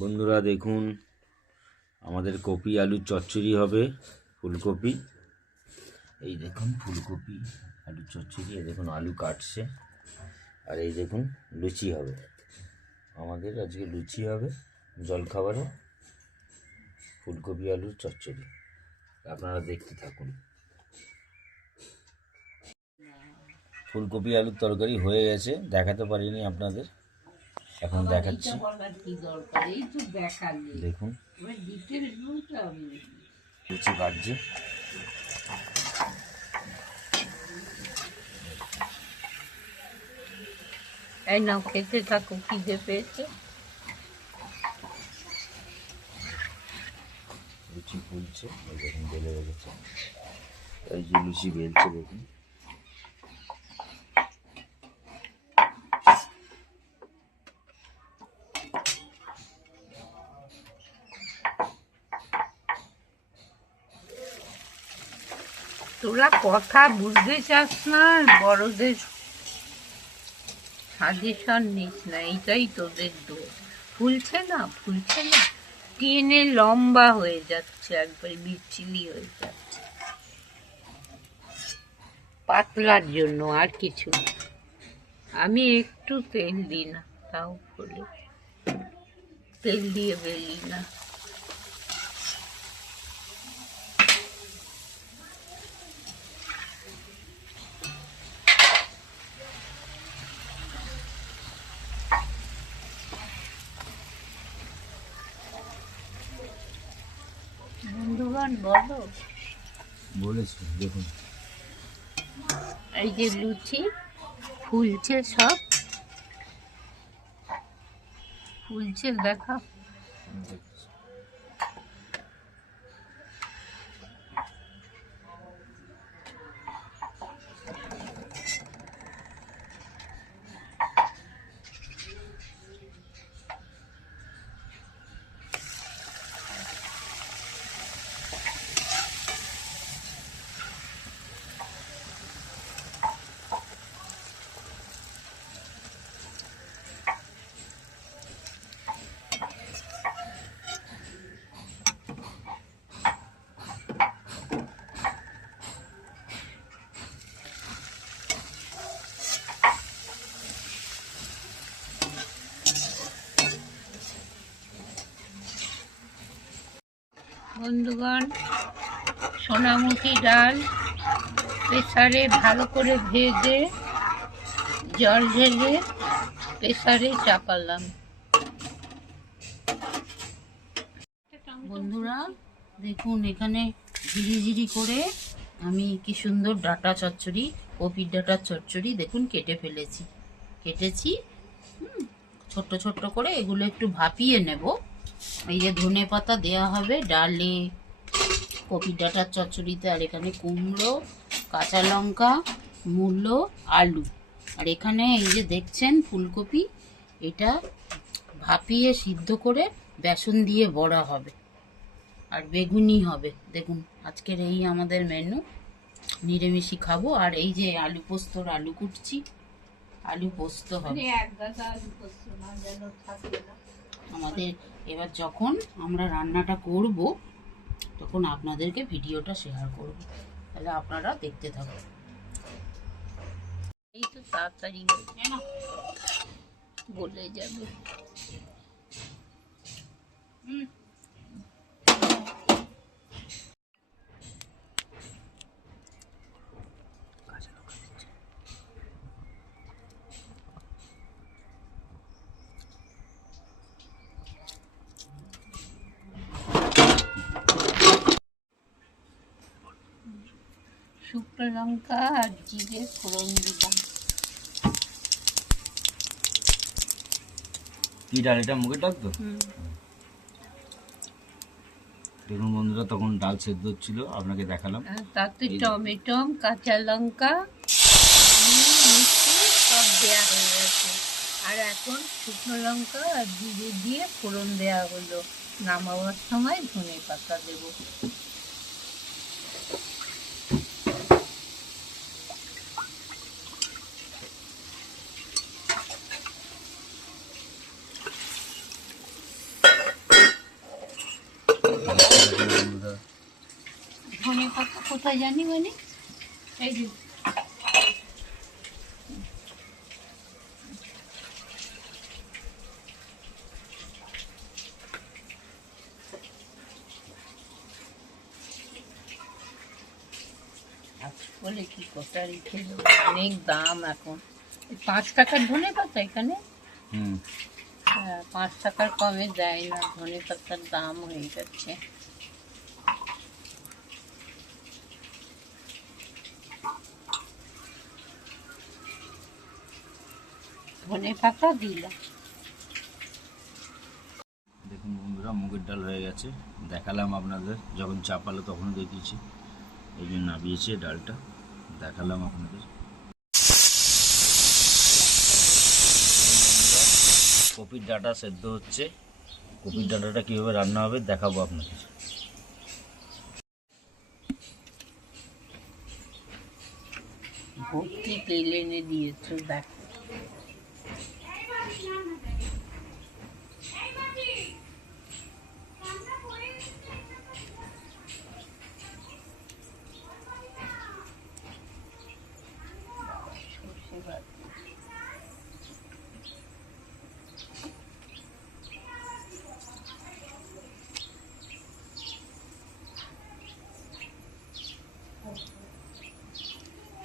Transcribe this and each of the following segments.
বন্ধুরা দেখুন, আমাদের কপি আলুর চচ্চড়ি হবে। ফুলকপি, এই দেখুন ফুলকপি আলুর চচ্চড়ি। এই দেখুন আলু কাটছে, আর এই দেখুন লুচি হবে। আমাদের আজকে লুচি হবে জলখাবারে, ফুলকপি আলুর চচ্চড়ি। আপনারা দেখতে থাকুন। ফুলকপি আলুর তরকারি হয়ে গেছে, দেখাতে পারিনি আপনাদের, এখন দেখাচ্ছি। দেখুন লুচি কাটছে। এই নাও, খেতে থাকো, খিদে পেয়েছে। লুচি ফুলছে, এই দেখুন বেলে রেখেছে। এই যে লুচি বেলছে দেখুন। তোরা কথা বুঝতে চাস না, বড়দের সাজেশন নিস না, এইটাই তোদের দোষ। ফুলছে না, ফুলছে না, টেনে লম্বা হয়ে যাচ্ছে, একবার বিচ্ছিরি হয়ে যাচ্ছে। পাতলার জন্য, আর কিছু না। আমি একটু তেল দিই না, তাও ফুলে। তেল দিয়ে বেলি না। বন্ধুগণ বলো। বলেছি দেখুন, এই যে লুচি ফুলছে, সব ফুলছে, দেখা। বন্ধুগণ, সোনামুখী ডাল প্রেসারে ভালো করে ভেজে জল ঢেলে প্রেসারে চাপালাম। বন্ধুরা দেখুন, এখানে ঝিরি করে আমি কি সুন্দর ডাঁটা চচ্চড়ি, কপির ডাঁটার চচ্চড়ি দেখুন কেটেছি ছোট্ট ছোট্ট করে। এগুলো একটু ভাপিয়ে নেব। এই যে ধনে পাতা দেওয়া হবে ডালে, কপির ডাঁটার চচ্চড়িতে। আর এখানে কুমড়ো, কাঁচা লঙ্কা, মূলো, আলু। আর এখানে এই যে দেখছেন ফুলকপি, এটা ভাপিয়ে সিদ্ধ করে বেসন দিয়ে বড়া হবে, আর বেগুনি হবে। দেখুন আজকের এই আমাদের মেনু, নিরামিষই খাবো। আর এই যে আলু পোস্তর আলু কুটছি, আলু পোস্ত হবে আমাদের। এবার যখন আমরা রান্নাটা করব তখন আপনাদেরকে ভিডিওটা শেয়ার করব, তাহলে আপনারা দেখতে থাকুন। এই তো তাড়াতাড়ি বলে যাবে। শুকনো লঙ্কা আর জিরে ফোড়ন দিলাম। কি ডাল এটা? মুগের ডাল তো। দেখুন বন্ধুরা, তখন ডাল সেদ্ধ হচ্ছিল, আপনাকে দেখালাম। তাতে টমেটো, কাঁচা লঙ্কা, সব দেওয়া হয়ে গেছে। আর এখন শুকনো লঙ্কা আর জিরে দিয়ে ফোড়ন দেওয়া হলো। নামাবার সময় ধনে পাতা দেবো। ধনে পাতা কোথায় জানি মানে এই যে বলে কি কষারি খেলো, অনেক দাম এখন। 5 টাকার ধনে পাতা এখানে, হ্যাঁ 5 টাকার কমে দেয় না, ধনে পাতার দাম হয়ে যাচ্ছে। ধনে পাতা দিলাম। দেখুন বন্ধুরা, মুগের ডাল হয়ে গেছে, দেখালাম আপনাদের, যখন চাপালো তখন দেখিয়েছি, এই জন্য নামিয়েছি ডালটা, দেখালাম আপনাদের। কপির ডাঁটা সেদ্ধ হচ্ছে, কপির ডাঁটাটা কীভাবে রান্না হবে দেখাবো আপনাদের। ভর্তি তেল এনে দিয়েছো, দেখো সর্ষে বাটা।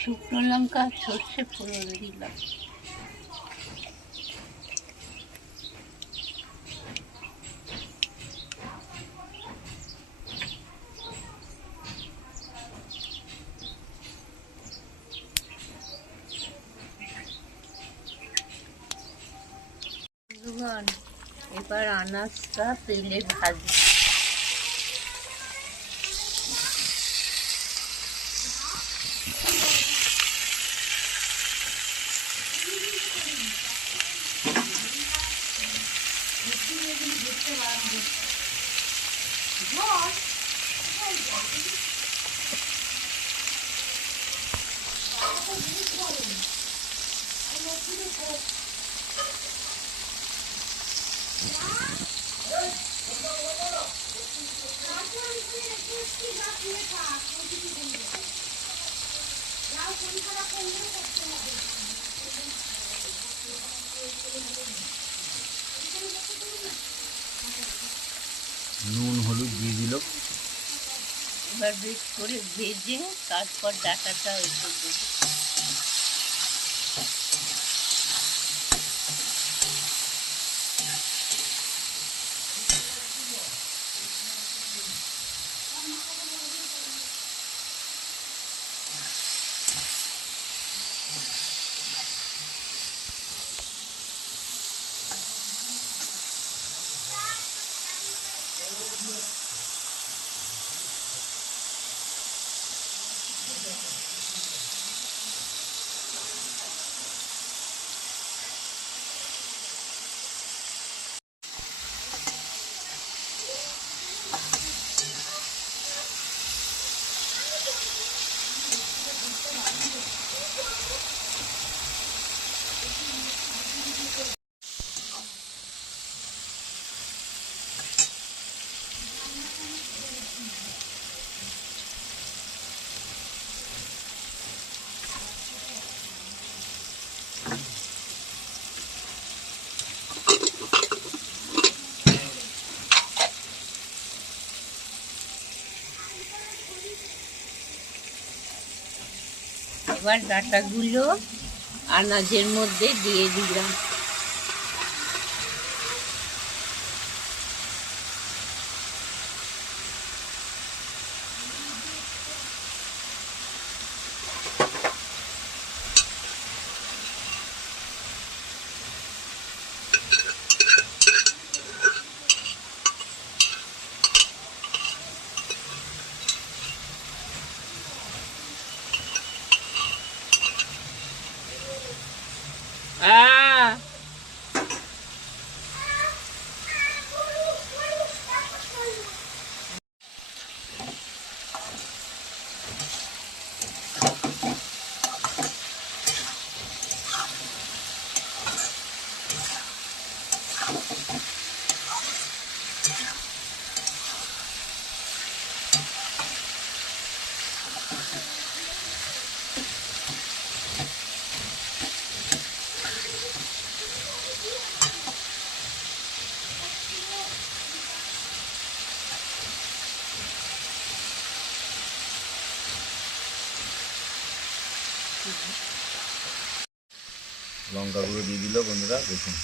শুকনো লঙ্কা সর্ষে ফোড়ন দিলাম। এবার আনাজটা তেলে ভাজি। নুন হলুদ দিয়ে দিল। এবার বেশ করে ভেজে তারপর ডাঁটাটা একটু দেবো। এবার ডাঁটাগুলো আনাজের মধ্যে দিয়ে দিলাম। লঙ্কা গুঁড়ো দিয়ে দিল বন্ধুরা, দেখুন।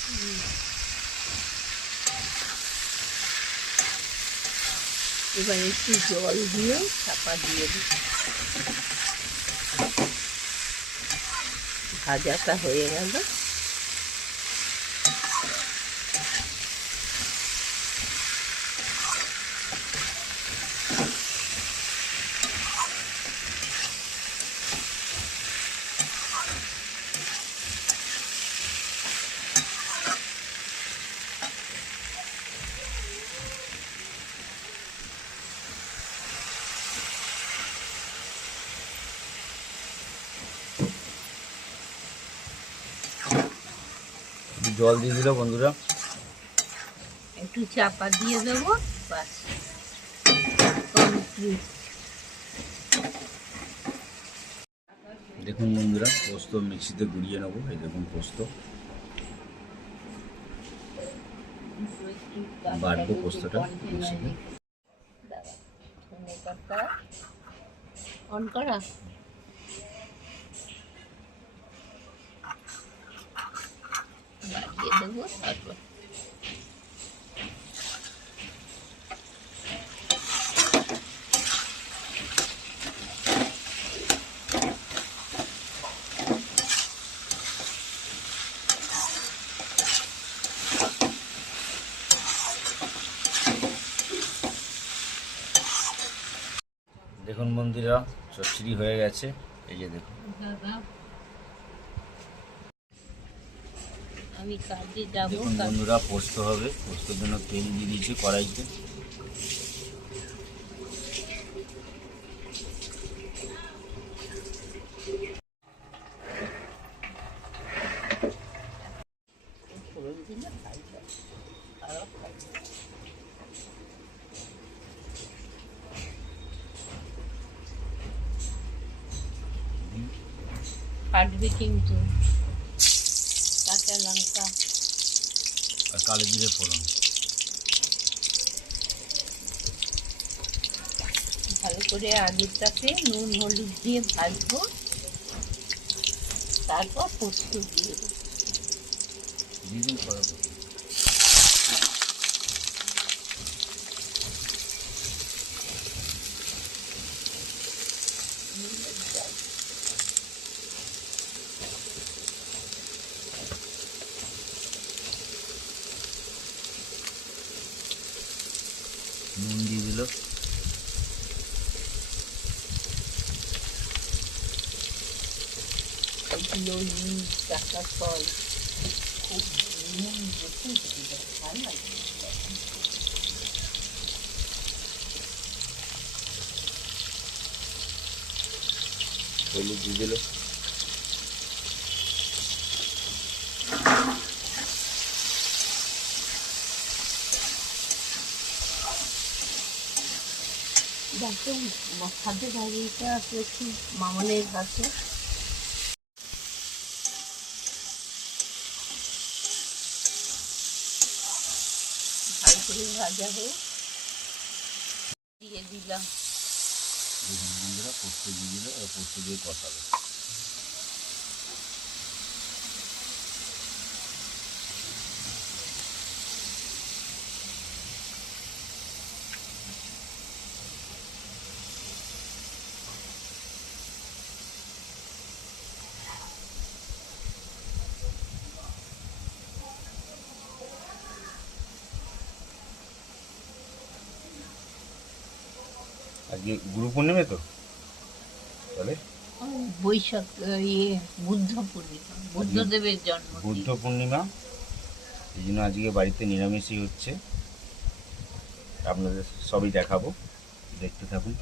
এবার একটু জল দিয়ে চাপা দিয়ে দিই। ভাজাটা হয়ে গেল। জল দিয়ে দিল বন্ধুরা, একটু চাপা দিয়ে দেবো, বাস কমপ্লিট। দেখুন বন্ধুরা, পোস্ত মিক্সিতে গুঁড়িয়ে নেবো। এই দেখুন পোস্ত বাটবো, পোস্তটা মিক্সিতে। অন করা। লাগিয়ে দেবো তারপর দেখুন বন্ধুরা, চচ্চড়ি হয়ে গেছে। এই যে দেখুন, আমি কাজে যাবো। দেখুন বন্ধুরা, পোস্ত হবে। পোস্তর জন্য তেল দিয়ে দিয়েছি কড়াইতে। কাটবে কিন্তু কাঁচা লঙ্কা আর কালো জিরে ফোড়ন। ভালো করে আগেরটাকে নুন হলুদ দিয়ে ভাজবো, তারপর পোস্ত দিয়ে দেবো। দিন করা নুন দিয়ে দিল। এগুলো টাকা ফল খুব নুন বেশি দিয়ে ভালো লাগে। হলুদ দিয়ে দিল। দেখো খাদ্য দাঁড়িয়েটা একটু মামনের হাতে। ভালো করে ভাজা হোক, দিয়ে দিলাম। দেখুন বন্ধুরা, পোস্ত দিয়ে দিল। আর পোস্ত দিয়ে কষাবে। আজকে গুরু পূর্ণিমা তো, তাহলে বৈশাখ বুদ্ধ পূর্ণিমা, বুদ্ধদেবের জন্ম। বুদ্ধ পূর্ণিমা, এই জন্য আজকে বাড়িতে নিরামিষই হচ্ছে। আপনাদের সবই দেখাবো, দেখতে থাকুন।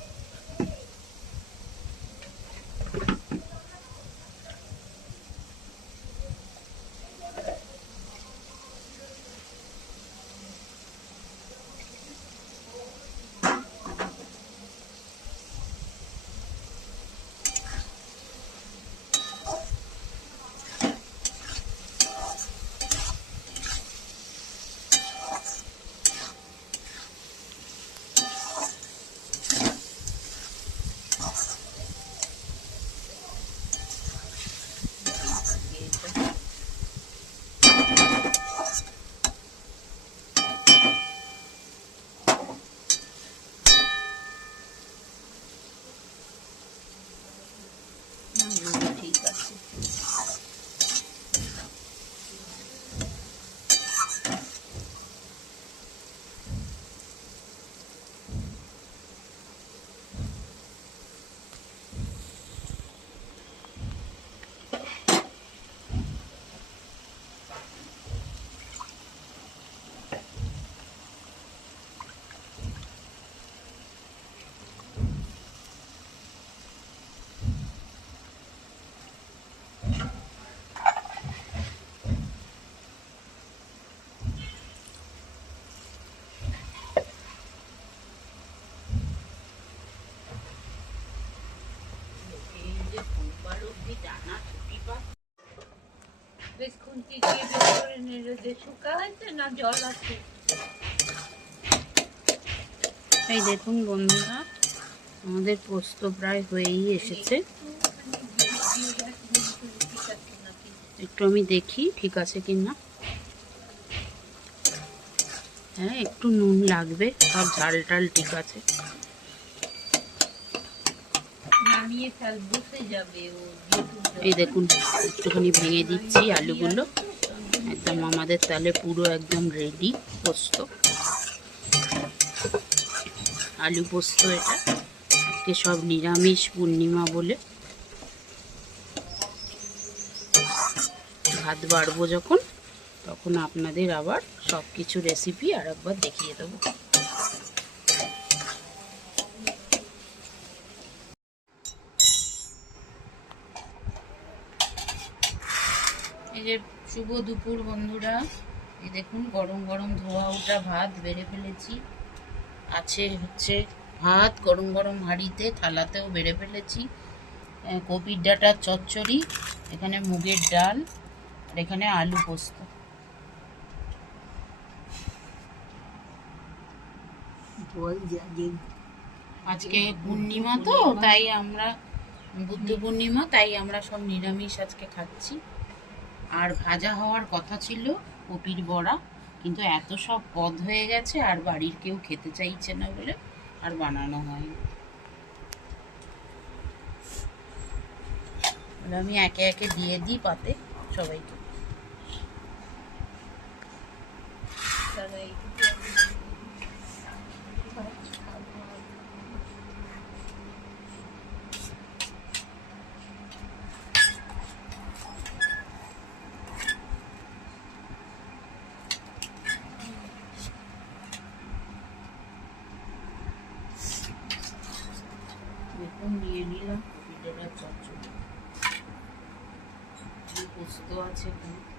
এই দেখুন বন্ধুরা, আমাদের পোস্ত প্রায় হয়েই এসেছে। একটু আমি দেখি ঠিক আছে কিনা। হ্যাঁ, একটু নুন লাগবে, সব ঝাল টাল ঠিক আছে। এই দেখুন, একটুখানি ভেঙে দিচ্ছি আলুগুলো। একদম আমাদের তাহলে পুরো একদম রেডি পোস্ত, আলু পোস্ত। এটা আজকে সব নিরামিষ পূর্ণিমা বলে, ভাত বাড়বো যখন তখন আপনাদের আবার সব কিছু রেসিপি আর একবার দেখিয়ে দেবো। এই যে শুভ দুপুর বন্ধুরা, এই দেখুন গরম গরম ধোয়া ওঠা ভাত বেড়ে ফেলেছি। আছে হচ্ছে ভাত গরম গরম হাঁড়িতে, থালাতেও বেড়ে ফেলেছি। কপির ডাঁটার চচ্চড়ি, এখানে মুগের ডাল, আর এখানে আলু পোস্ত। আজকে পূর্ণিমা তো, তাই আমরা বুদ্ধ পূর্ণিমা, তাই আমরা সব নিরামিষ আজকে খাচ্ছি। আর ভাজা হওয়ার কথা ছিল কপির বড়া, কিন্তু এত সব পদ হয়ে গেছে আর বাড়ির কেউ খেতে চাইছে না বলে আর বানানো হয়নি। আমি একে একে দিয়ে দিই পাতে সবাইকে। দেখুন নিয়ে নিলাম কপির ডাঁটার চচ্চড়ি, পোস্ত আছে এখানে।